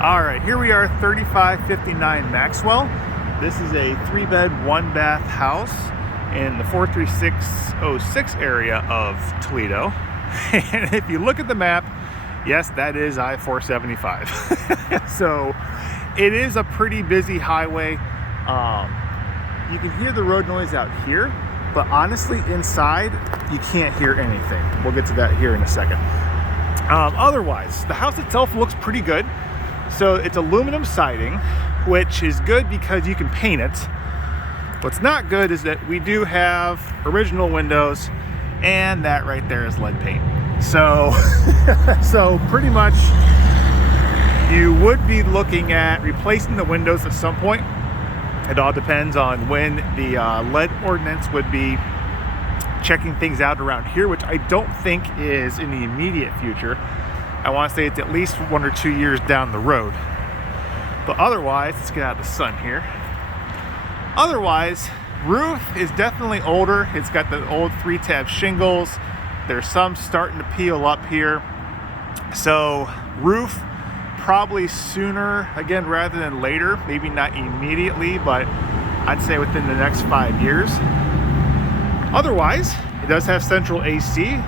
All right, here we are, 3559 Maxwell. This is a 3-bed, 1-bath house in the 43606 area of Toledo. And if you look at the map, yes, that is I-475. So it is a pretty busy highway. You can hear the road noise out here, but honestly, inside, you can't hear anything. We'll get to that here in a second. Otherwise, the house itself looks pretty good. So it's aluminum siding, which is good because you can paint it. What's not good is that we do have original windows, and that right there is lead paint. So, so pretty much you would be looking at replacing the windows at some point. It all depends on when the lead ordinance would be checking things out around here, which I don't think is in the immediate future. I want to say it's at least 1 or 2 years down the road. But otherwise, let's get out of the sun here. Otherwise, roof is definitely older. It's got the old 3-tab shingles. There's some starting to peel up here. So roof probably sooner, again, rather than later. Maybe not immediately, but I'd say within the next 5 years. Otherwise, it does have central AC.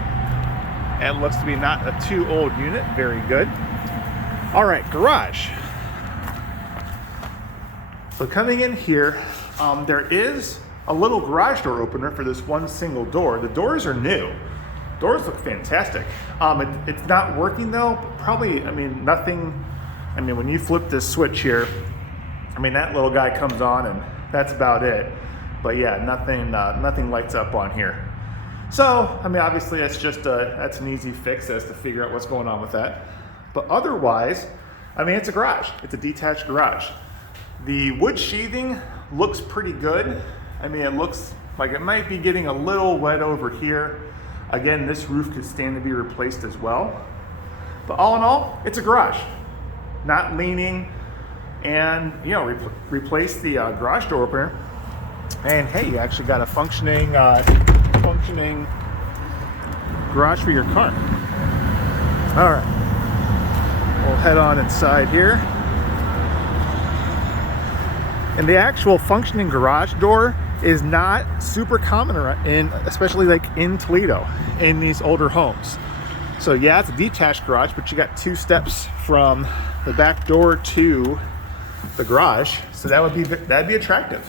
It looks to be not a too old unit. Very good. All right, garage. So coming in here, there is a little garage door opener for this one single door. The doors are new. Doors look fantastic. It's not working though. Probably, nothing. When you flip this switch here, that little guy comes on and that's about it. But yeah, nothing lights up on here. So, obviously that's an easy fix as to figure out what's going on with that. But otherwise, it's a garage. It's a detached garage. The wood sheathing looks pretty good. It looks like it might be getting a little wet over here. Again, this roof could stand to be replaced as well. But all in all, it's a garage. Not leaning, and replace the garage door opener. And hey, you actually got a functioning garage for your car. All right, we'll head on inside here. And the actual functioning garage door is not super common especially like in Toledo, in these older homes. So yeah, it's a detached garage, but you got 2 steps from the back door to the garage. So that'd be attractive.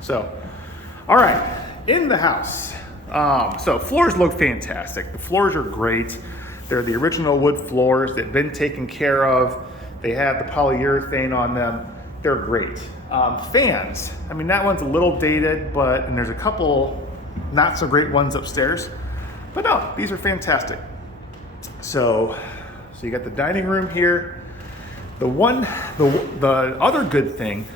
So, all right, in the house. So floors look fantastic. The floors are great. They're the original wood floors that have been taken care of. They have the polyurethane on them. They're great. Fans, that one's a little dated, and there's a couple not so great ones upstairs. But no, these are fantastic. So you got the dining room here. The other good thing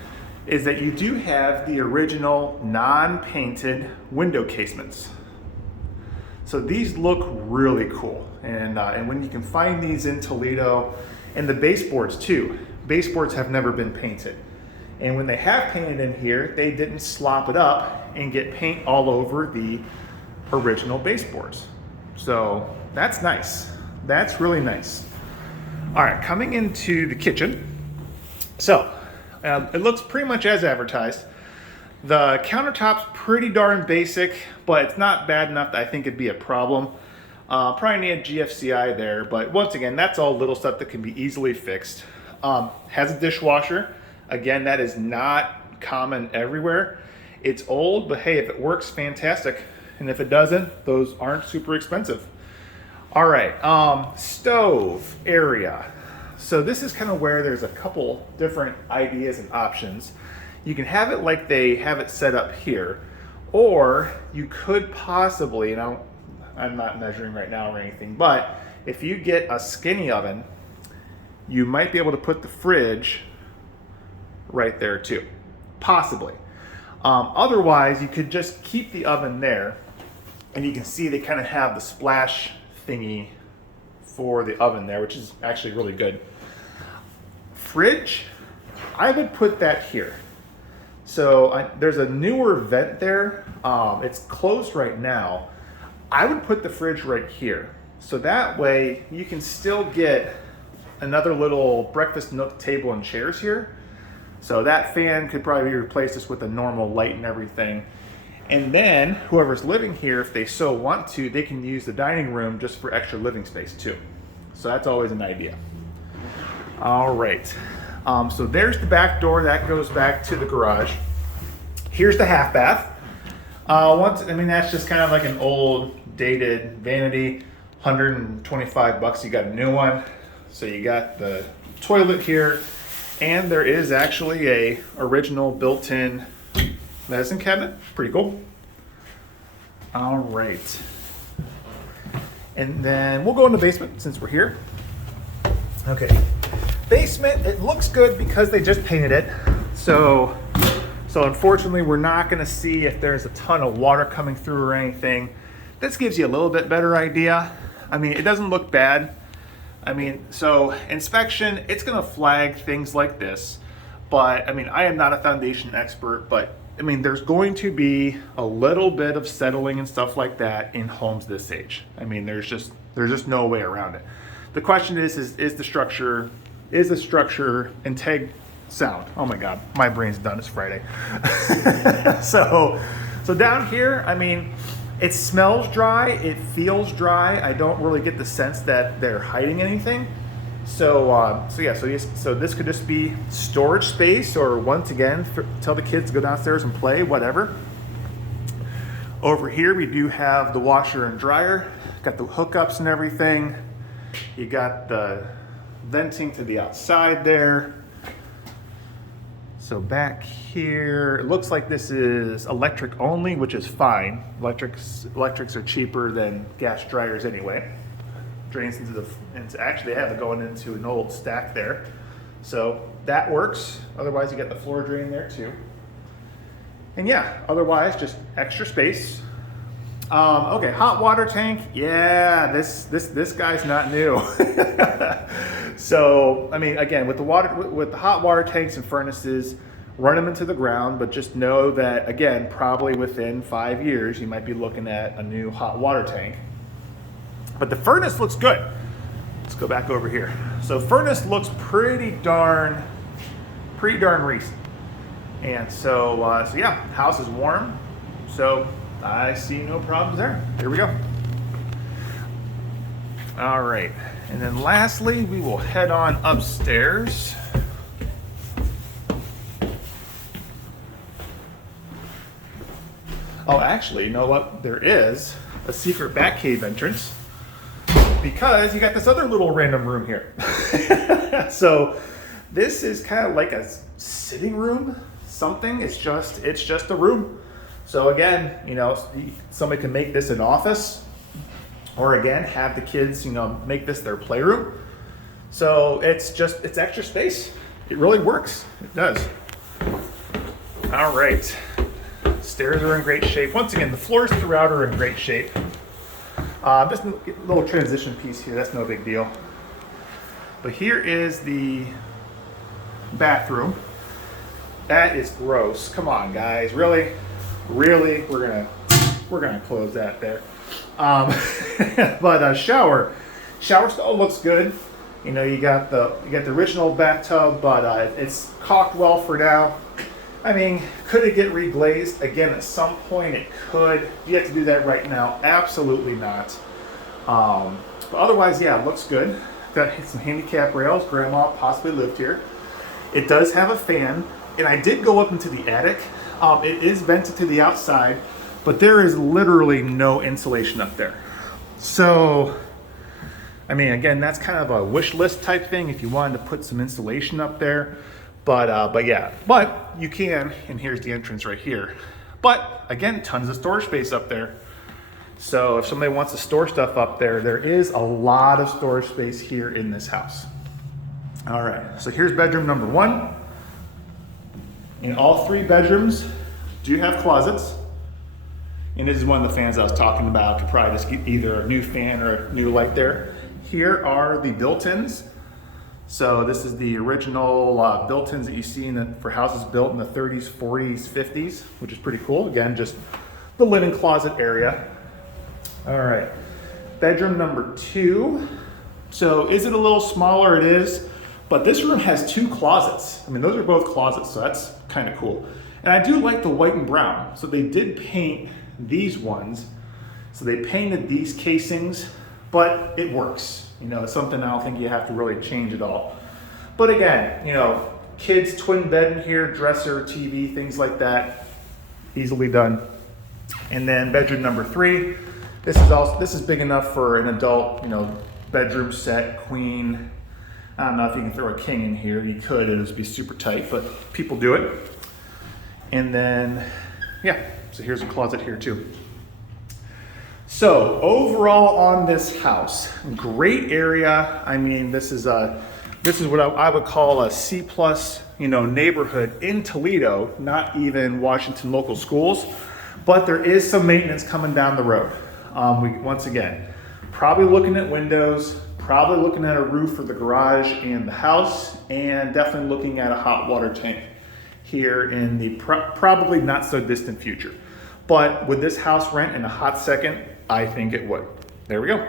is that you do have the original non-painted window casements. So these look really cool. And when you can find these in Toledo, and the baseboards too. Baseboards have never been painted. And when they have painted in here, they didn't slop it up and get paint all over the original baseboards. So that's nice. That's really nice. All right, coming into the kitchen. So it looks pretty much as advertised. The countertop's pretty darn basic, but it's not bad enough that I think it'd be a problem. Probably need a GFCI there, but once again, that's all little stuff that can be easily fixed. Has a dishwasher. Again, that is not common everywhere. It's old, but hey, if it works, fantastic. And if it doesn't, those aren't super expensive. All right, stove area. So this is kind of where there's a couple different ideas and options. You can have it like they have it set up here, or you could possibly, I'm not measuring right now or anything, but if you get a skinny oven, you might be able to put the fridge right there too, possibly. Otherwise, you could just keep the oven there, and you can see they kind of have the splash thingy for the oven there, which is actually really good. Fridge, I would put that here. So there's a newer vent there. It's closed right now. I would put the fridge right here. So that way you can still get another little breakfast nook table and chairs here. So that fan could probably be replaced just with a normal light and everything. And then whoever's living here, if they so want to, they can use the dining room just for extra living space too. So that's always an idea. All right, so there's the back door that goes back to the garage. Here's the half bath. That's just kind of like an old dated vanity, $125, you got a new one. So you got the toilet here, and there is actually a original built-in medicine cabinet. Pretty cool. All right. And then we'll go in the basement since we're here. Okay. Basement, it looks good because they just painted it. So unfortunately, we're not going to see if there's a ton of water coming through or anything. This gives you a little bit better idea. I mean, it doesn't look bad. I mean, so inspection, it's going to flag things like this. But I mean, I am not a foundation expert, but I mean, there's going to be a little bit of settling and stuff like that in homes this age. I mean, there's just no way around it. The question is the structure sound? Oh my God, my brain's done. It's Friday. So down here, I mean, it smells dry. It feels dry. I don't really get the sense that they're hiding anything. So this could just be storage space, or once again, tell the kids to go downstairs and play, whatever. Over here, we do have the washer and dryer. Got the hookups and everything. You got the venting to the outside there. So back here, it looks like this is electric only, which is fine. Electrics are cheaper than gas dryers anyway. Drains actually they have it going into an old stack there. So that works. Otherwise you get the floor drain there too. And yeah, otherwise just extra space. Okay, hot water tank. Yeah, this guy's not new. So, I mean, again, with the hot water tanks and furnaces, run them into the ground, but just know that, again, probably within 5 years, you might be looking at a new hot water tank. But the furnace looks good. Let's go back over here. So furnace looks pretty darn recent. And so yeah, house is warm. So I see no problems there. Here we go. All right. And then lastly, we will head on upstairs. Oh, actually, you know what? There is a secret back cave entrance because you got this other little random room here. So this is kind of like a sitting room, something. It's just a room. So again, you know, somebody can make this an office, or again, have the kids, you know, make this their playroom. So it's extra space. It really works. It does. All right. Stairs are in great shape. Once again, the floors throughout are in great shape. Just a little transition piece here. That's no big deal. But here is the bathroom. That is gross. Come on, guys. Really? We're gonna close that there. But shower stall looks good. You know, you got the original bathtub, but it's caulked well for now. I mean, could it get reglazed again at some point? It could. Do you have to do that right now? Absolutely not. But otherwise, yeah, it looks good. Got some handicap rails. Grandma possibly lived here. It does have a fan, and I did go up into the attic. It is vented to the outside, but there is literally no insulation up there. So, I mean, again, that's kind of a wish list type thing if you wanted to put some insulation up there. But yeah, but you can, and here's the entrance right here. But again, tons of storage space up there. So if somebody wants to store stuff up there, there is a lot of storage space here in this house. All right, so here's bedroom number 1. And all 3 bedrooms do have closets. And this is one of the fans I was talking about. Could probably just get either a new fan or a new light there. Here are the built-ins. So this is the original built-ins that you see for houses built in the 30s, 40s, 50s, which is pretty cool. Again, just the linen closet area. All right, bedroom number 2. So is it a little smaller? It is, but this room has 2 closets. I mean, those are both closets, so that's kind of cool. And I do like the white and brown. So they did paint these ones. So they painted these casings, but it works. You know, it's something I don't think you have to really change at all. But again, you know, kids twin bed in here, dresser, TV, things like that, easily done. And then bedroom number 3. This is big enough for an adult, you know, bedroom set, queen. I don't know if you can throw a king in here. You could, it would be super tight, but people do it. And then, yeah, so here's a closet here too. So overall on this house, great area. I mean, this is what I would call a C+, you know, neighborhood in Toledo, not even Washington local schools, but there is some maintenance coming down the road. Once again, probably looking at windows, probably looking at a roof for the garage and the house, and definitely looking at a hot water tank here in the probably not so distant future. But would this house rent in a hot second? I think it would. There we go.